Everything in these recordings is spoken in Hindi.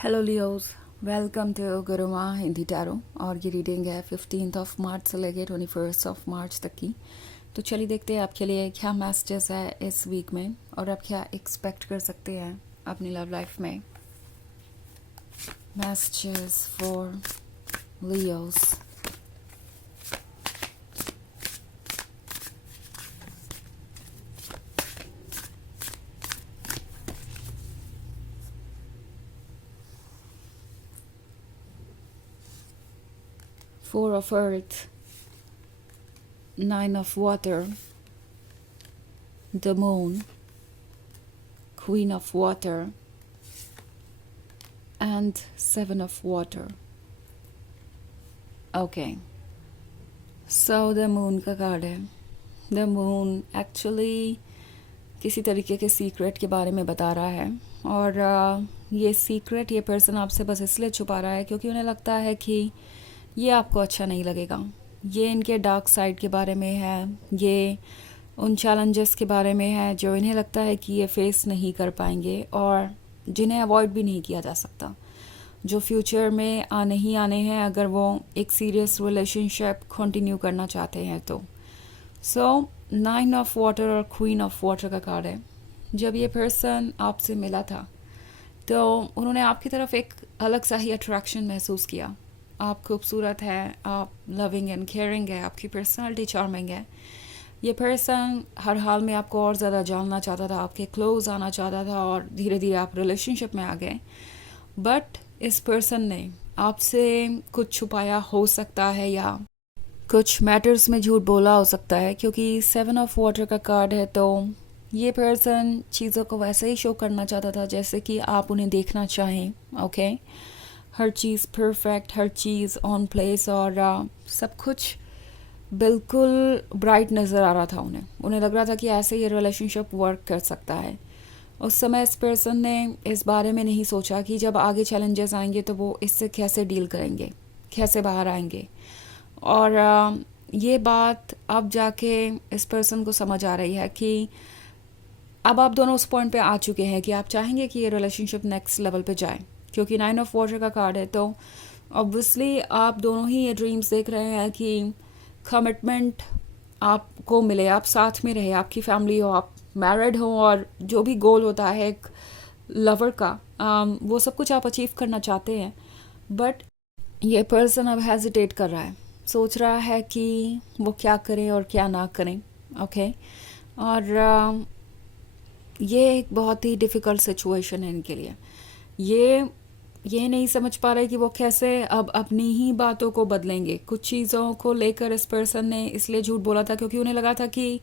Hello Leos, welcome to Guruma Hindi tarot. और ये रीडिंग है 15 मार्च से लेके 21 मार्च तक की। तो चलिए देखते हैं आपके लिए क्या मैसेजेस है इस वीक में और आप क्या एक्सपेक्ट कर सकते हैं अपनी लव लाइफ में। Messages for Leos. 4 of Earth, 9 of Water, the Moon, Queen of Water and 7 of Water. Okay, so the moon का कार्ड है। द मून एक्चुअली किसी तरीके के सीक्रेट के बारे में बता रहा है और ये सीक्रेट ये पर्सन आपसे बस इसलिए छुपा रहा है क्योंकि उन्हें लगता है कि ये आपको अच्छा नहीं लगेगा। ये इनके डार्क साइड के बारे में है, ये उन चैलेंजेस के बारे में है जो इन्हें लगता है कि ये फेस नहीं कर पाएंगे और जिन्हें अवॉइड भी नहीं किया जा सकता, जो फ्यूचर में नहीं आने हैं अगर वो एक सीरियस रिलेशनशिप कंटिन्यू करना चाहते हैं तो। सो 9 ऑफ वाटर और क्वीन ऑफ वाटर का कार्ड है। जब ये पर्सन आपसे मिला था तो उन्होंने आपकी तरफ एक अलग सा ही अट्रैक्शन महसूस किया। आप खूबसूरत है, आप लविंग एंड केयरिंग है, आपकी पर्सनालिटी चार्मिंग है। ये पर्सन हर हाल में आपको और ज़्यादा जानना चाहता था, आपके क्लोज आना चाहता था और धीरे धीरे आप रिलेशनशिप में आ गए। बट इस पर्सन ने आपसे कुछ छुपाया हो सकता है या कुछ मैटर्स में झूठ बोला हो सकता है, क्योंकि 7 ऑफ वाटर का कार्ड है। तो ये पर्सन चीज़ों को वैसे ही शो करना चाहता था जैसे कि आप उन्हें देखना चाहें। Okay, her cheese perfect, her cheese on place और सब कुछ बिल्कुल ब्राइट नज़र आ रहा था उन्हें लग रहा था कि ऐसे ये रिलेशनशिप वर्क कर सकता है। उस समय इस पर्सन ने इस बारे में नहीं सोचा कि जब आगे चैलेंजेस आएंगे तो वो इससे कैसे डील करेंगे, कैसे बाहर आएंगे। और ये बात अब जाके इस पर्सन को समझ आ रही है कि अब आप दोनों उस पॉइंट पे आ चुके हैं कि आप चाहेंगे कि ये रिलेशनशिप नेक्स्ट लेवल पे जाए, क्योंकि 9 ऑफ वाटर का कार्ड है। तो ऑब्वियसली आप दोनों ही ये ड्रीम्स देख रहे हैं कि कमिटमेंट आपको मिले, आप साथ में रहे, आपकी फैमिली हो, आप मैरिड हो और जो भी गोल होता है एक लवर का, वो सब कुछ आप अचीव करना चाहते हैं। बट ये पर्सन अब हेजिटेट कर रहा है, सोच रहा है कि वो क्या करें और क्या ना करें। ओके, और ये एक बहुत ही डिफ़िकल्ट सिचुएशन है इनके लिए। ये नहीं समझ पा रहे कि वो कैसे अब अपनी ही बातों को बदलेंगे। कुछ चीज़ों को लेकर इस पर्सन ने इसलिए झूठ बोला था क्योंकि उन्हें लगा था कि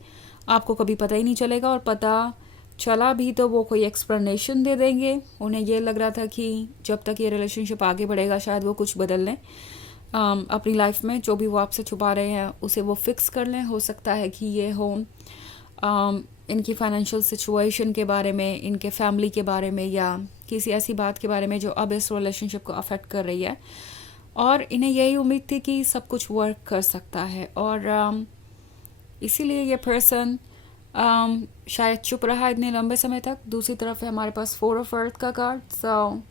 आपको कभी पता ही नहीं चलेगा, और पता चला भी तो वो कोई एक्सप्लेनेशन दे देंगे। उन्हें ये लग रहा था कि जब तक ये रिलेशनशिप आगे बढ़ेगा शायद वो कुछ बदल लें अपनी लाइफ में, जो भी वो आपसे छुपा रहे हैं उसे वो फिक्स कर लें। हो सकता है कि ये हो इनकी फाइनेंशियल सिचुएशन के बारे में, इनके फैमिली के बारे में, या किसी ऐसी बात के बारे में जो अब इस रिलेशनशिप को अफेक्ट कर रही है। और इन्हें यही उम्मीद थी कि सब कुछ वर्क कर सकता है और इसीलिए ये पर्सन शायद चुप रहा इतने लंबे समय तक। दूसरी तरफ है हमारे पास 4 ऑफ अर्थ का कार्ड। सो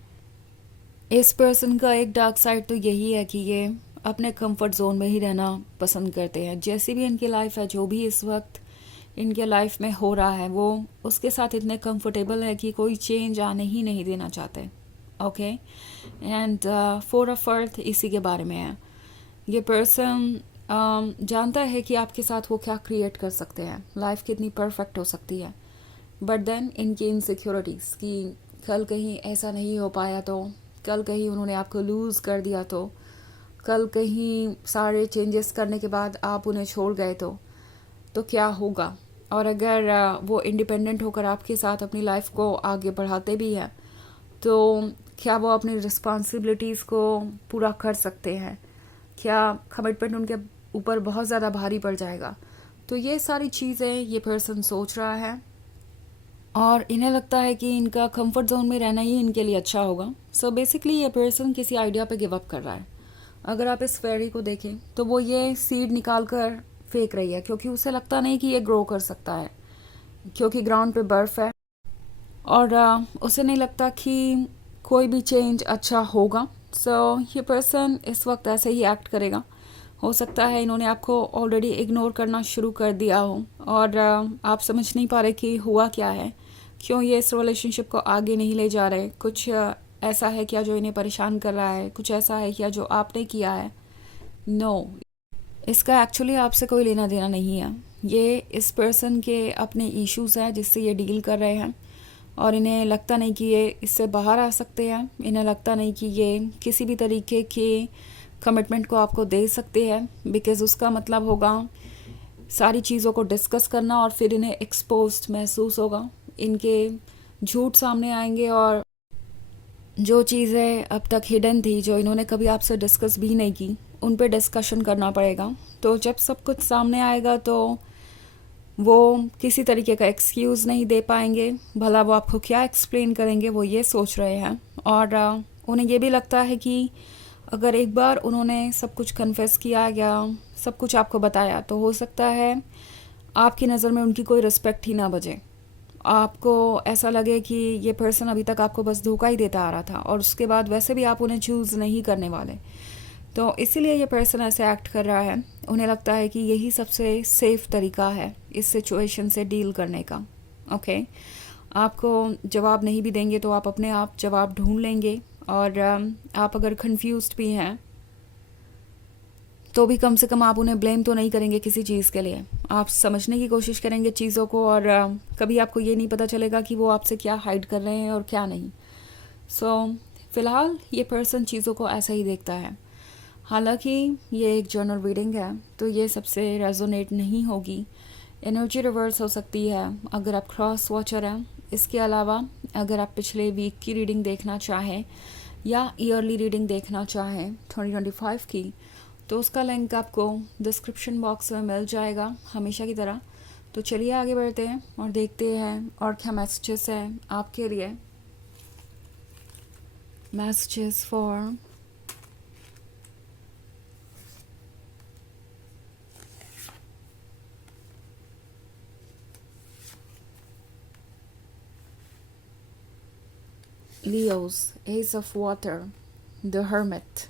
इस पर्सन का एक डार्क साइड तो यही है कि ये अपने कंफर्ट जोन में ही रहना पसंद करते हैं। जैसी भी इनकी लाइफ है, जो भी इस वक्त इनके लाइफ में हो रहा है, वो उसके साथ इतने कंफर्टेबल है कि कोई चेंज आने ही नहीं देना चाहते। ओके, एंड 4 ऑफ अर्थ इसी के बारे में है। ये पर्सन जानता है कि आपके साथ वो क्या क्रिएट कर सकते हैं, लाइफ कितनी परफेक्ट हो सकती है। बट देन इनकी इनसिक्योरिटीज़ कि कल कहीं ऐसा नहीं हो पाया तो, कल कहीं उन्होंने आपको लूज़ कर दिया तो, कल कहीं सारे चेंजेस करने के बाद आप उन्हें छोड़ गए तो क्या होगा। और अगर वो इंडिपेंडेंट होकर आपके साथ अपनी लाइफ को आगे बढ़ाते भी हैं तो क्या वो अपनी रिस्पॉन्सिबिलिटीज़ को पूरा कर सकते हैं, क्या कमिटमेंट उनके ऊपर बहुत ज़्यादा भारी पड़ जाएगा। तो ये सारी चीज़ें ये पर्सन सोच रहा है और इन्हें लगता है कि इनका कंफर्ट जोन में रहना ही इनके लिए अच्छा होगा। सो बेसिकली ये पर्सन किसी आइडिया पे गिव अप कर रहा है। अगर आप इस फेरी को देखें तो वो ये सीड निकाल कर फेंक रही है क्योंकि उसे लगता नहीं कि ये ग्रो कर सकता है, क्योंकि ग्राउंड पे बर्फ़ है और उसे नहीं लगता कि कोई भी चेंज अच्छा होगा। सो ये पर्सन इस वक्त ऐसे ही एक्ट करेगा। हो सकता है इन्होंने आपको ऑलरेडी इग्नोर करना शुरू कर दिया हो और आप समझ नहीं पा रहे कि हुआ क्या है, क्यों ये इस रिलेशनशिप को आगे नहीं ले जा रहे। कुछ ऐसा है क्या जो इन्हें परेशान कर रहा है, कुछ ऐसा है क्या जो आपने किया है। नो, इसका एक्चुअली आपसे कोई लेना देना नहीं है। ये इस पर्सन के अपने इश्यूज हैं जिससे ये डील कर रहे हैं और इन्हें लगता नहीं कि ये इससे बाहर आ सकते हैं। इन्हें लगता नहीं कि ये किसी भी तरीके के कमिटमेंट को आपको दे सकते हैं, बिकॉज़ उसका मतलब होगा सारी चीज़ों को डिस्कस करना और फिर इन्हें एक्सपोज्ड महसूस होगा। इनके झूठ सामने आएंगे और जो चीज़ें अब तक हिडन थी, जो इन्होंने कभी आपसे डिस्कस भी नहीं की, उन पे डिस्कशन करना पड़ेगा। तो जब सब कुछ सामने आएगा तो वो किसी तरीके का एक्सक्यूज़ नहीं दे पाएंगे। भला वो आपको क्या एक्सप्लेन करेंगे, वो ये सोच रहे हैं। और उन्हें ये भी लगता है कि अगर एक बार उन्होंने सब कुछ कन्फेस किया या सब कुछ आपको बताया तो हो सकता है आपकी नज़र में उनकी कोई रिस्पेक्ट ही ना बचे। आपको ऐसा लगे कि ये पर्सन अभी तक आपको बस धोखा ही देता आ रहा था और उसके बाद वैसे भी आप उन्हें चूज़ नहीं करने वाले। तो इसीलिए ये पर्सन ऐसे एक्ट कर रहा है। उन्हें लगता है कि यही सबसे सेफ़ तरीका है इस सिचुएशन से डील करने का। ओके, आपको जवाब नहीं भी देंगे तो आप अपने आप जवाब ढूंढ लेंगे। और आप अगर कंफ्यूज्ड भी हैं तो भी कम से कम आप उन्हें ब्लेम तो नहीं करेंगे किसी चीज़ के लिए। आप समझने की कोशिश करेंगे चीज़ों को और कभी आपको ये नहीं पता चलेगा कि वो आपसे क्या हाइड कर रहे हैं और क्या नहीं। सो फ़िलहाल ये पर्सन चीज़ों को ऐसा ही देखता है। हालांकि ये एक जर्नल रीडिंग है तो ये सबसे रेजोनेट नहीं होगी। एनर्जी रिवर्स हो सकती है अगर आप क्रॉस वॉचर हैं। इसके अलावा अगर आप पिछले वीक की रीडिंग देखना चाहें या ईयरली रीडिंग देखना चाहें 2025 की, तो उसका लिंक आपको डिस्क्रिप्शन बॉक्स में मिल जाएगा हमेशा की तरह। तो चलिए आगे बढ़ते हैं और देखते हैं और क्या मैसेजेस हैं आपके लिए। Messages for Leos, Ace of Water, the Hermit,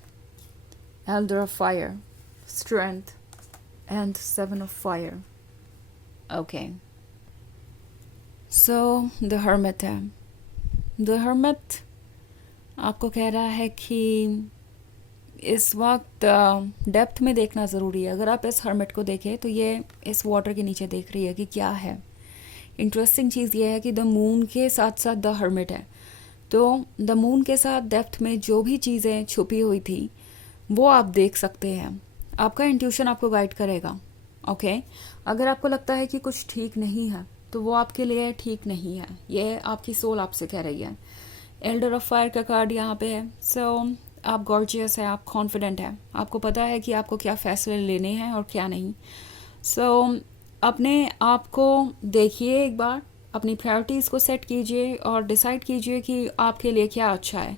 Elder of Fire, Strength, and Seven of Fire. Okay. So, the Hermit है। The Hermit आपको कह रहा है कि इस वक्त डेप्थ में देखना ज़रूरी है। अगर आप इस हर्मिट को देखें तो ये इस वाटर के नीचे देख रही है कि क्या है। इंटरेस्टिंग चीज़ ये है कि द मून के साथ साथ द हर्मिट है। तो द मून के साथ डेप्थ में जो भी चीज़ें छुपी हुई थी वो आप देख सकते हैं। आपका इंट्यूशन आपको गाइड करेगा। ओके, अगर आपको लगता है कि कुछ ठीक नहीं है तो वो आपके लिए ठीक नहीं है। ये आपकी सोल आपसे कह रही है। एल्डर ऑफ फायर का कार्ड यहाँ पे है। सो आप गॉर्जियस है, आप कॉन्फिडेंट है, आपको पता है कि आपको क्या फ़ैसले लेने हैं और क्या नहीं। सो अपने आप को देखिए एक बार, अपनी प्रायोरिटीज़ को सेट कीजिए और डिसाइड कीजिए कि आपके लिए क्या अच्छा है।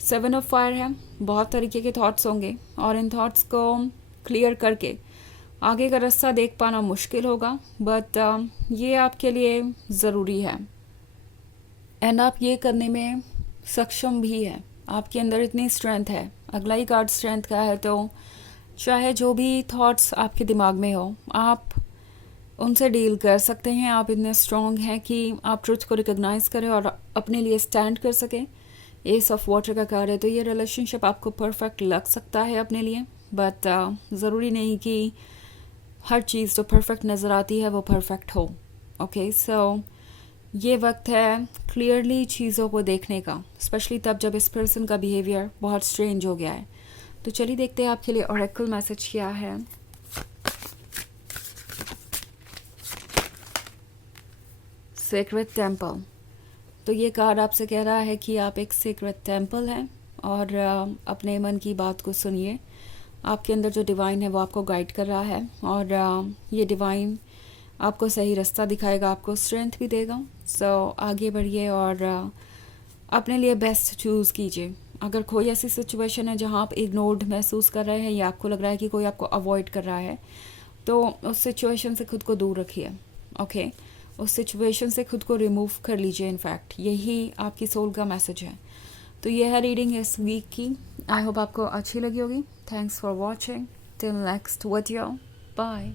7 ऑफ फायर है। बहुत तरीके के थॉट्स होंगे और इन थॉट्स को क्लियर करके आगे का रास्ता देख पाना मुश्किल होगा, बट ये आपके लिए ज़रूरी है एंड आप ये करने में सक्षम भी है। आपके अंदर इतनी स्ट्रेंथ है। अगला ही कार्ड स्ट्रेंथ का है। तो चाहे जो भी थॉट्स आपके दिमाग में हो, आप उनसे डील कर सकते हैं। आप इतने स्ट्रॉन्ग हैं कि आप ट्रुथ को रिकॉग्नाइज करें और अपने लिए स्टैंड कर सकें। एस ऑफ वाटर का कार्ड है। तो ये रिलेशनशिप आपको परफेक्ट लग सकता है अपने लिए, बट ज़रूरी नहीं कि हर चीज़ जो परफेक्ट नज़र आती है वो परफेक्ट हो। ओके, सो ये वक्त है क्लियरली चीज़ों को देखने का, स्पेशली तब जब इस पर्सन का बिहेवियर बहुत स्ट्रेंज हो गया है। तो चलिए देखते हैं आपके लिए ऑरेकल मैसेज क्या है। Secret temple. तो ये कार्ड आपसे कह रहा है कि आप एक सीक्रेट टेम्पल हैं और अपने मन की बात को सुनिए। आपके अंदर जो डिवाइन है वो आपको गाइड कर रहा है और ये डिवाइन आपको सही रास्ता दिखाएगा, आपको स्ट्रेंथ भी देगा। सो आगे बढ़िए और अपने लिए बेस्ट चूज़ कीजिए। अगर कोई ऐसी सिचुएशन है जहाँ आप इग्नोर्ड महसूस कर रहे हैं या आपको लग रहा है कि कोई आपको अवॉइड कर रहा है, तो उस सिचुएशन से खुद को दूर रखिए। ओके, उस सिचुएशन से खुद को रिमूव कर लीजिए। इनफैक्ट यही आपकी सोल का मैसेज है। तो ये है रीडिंग इस वीक की। आई होप आपको अच्छी लगी होगी। Thanks for watching. Till next video, bye.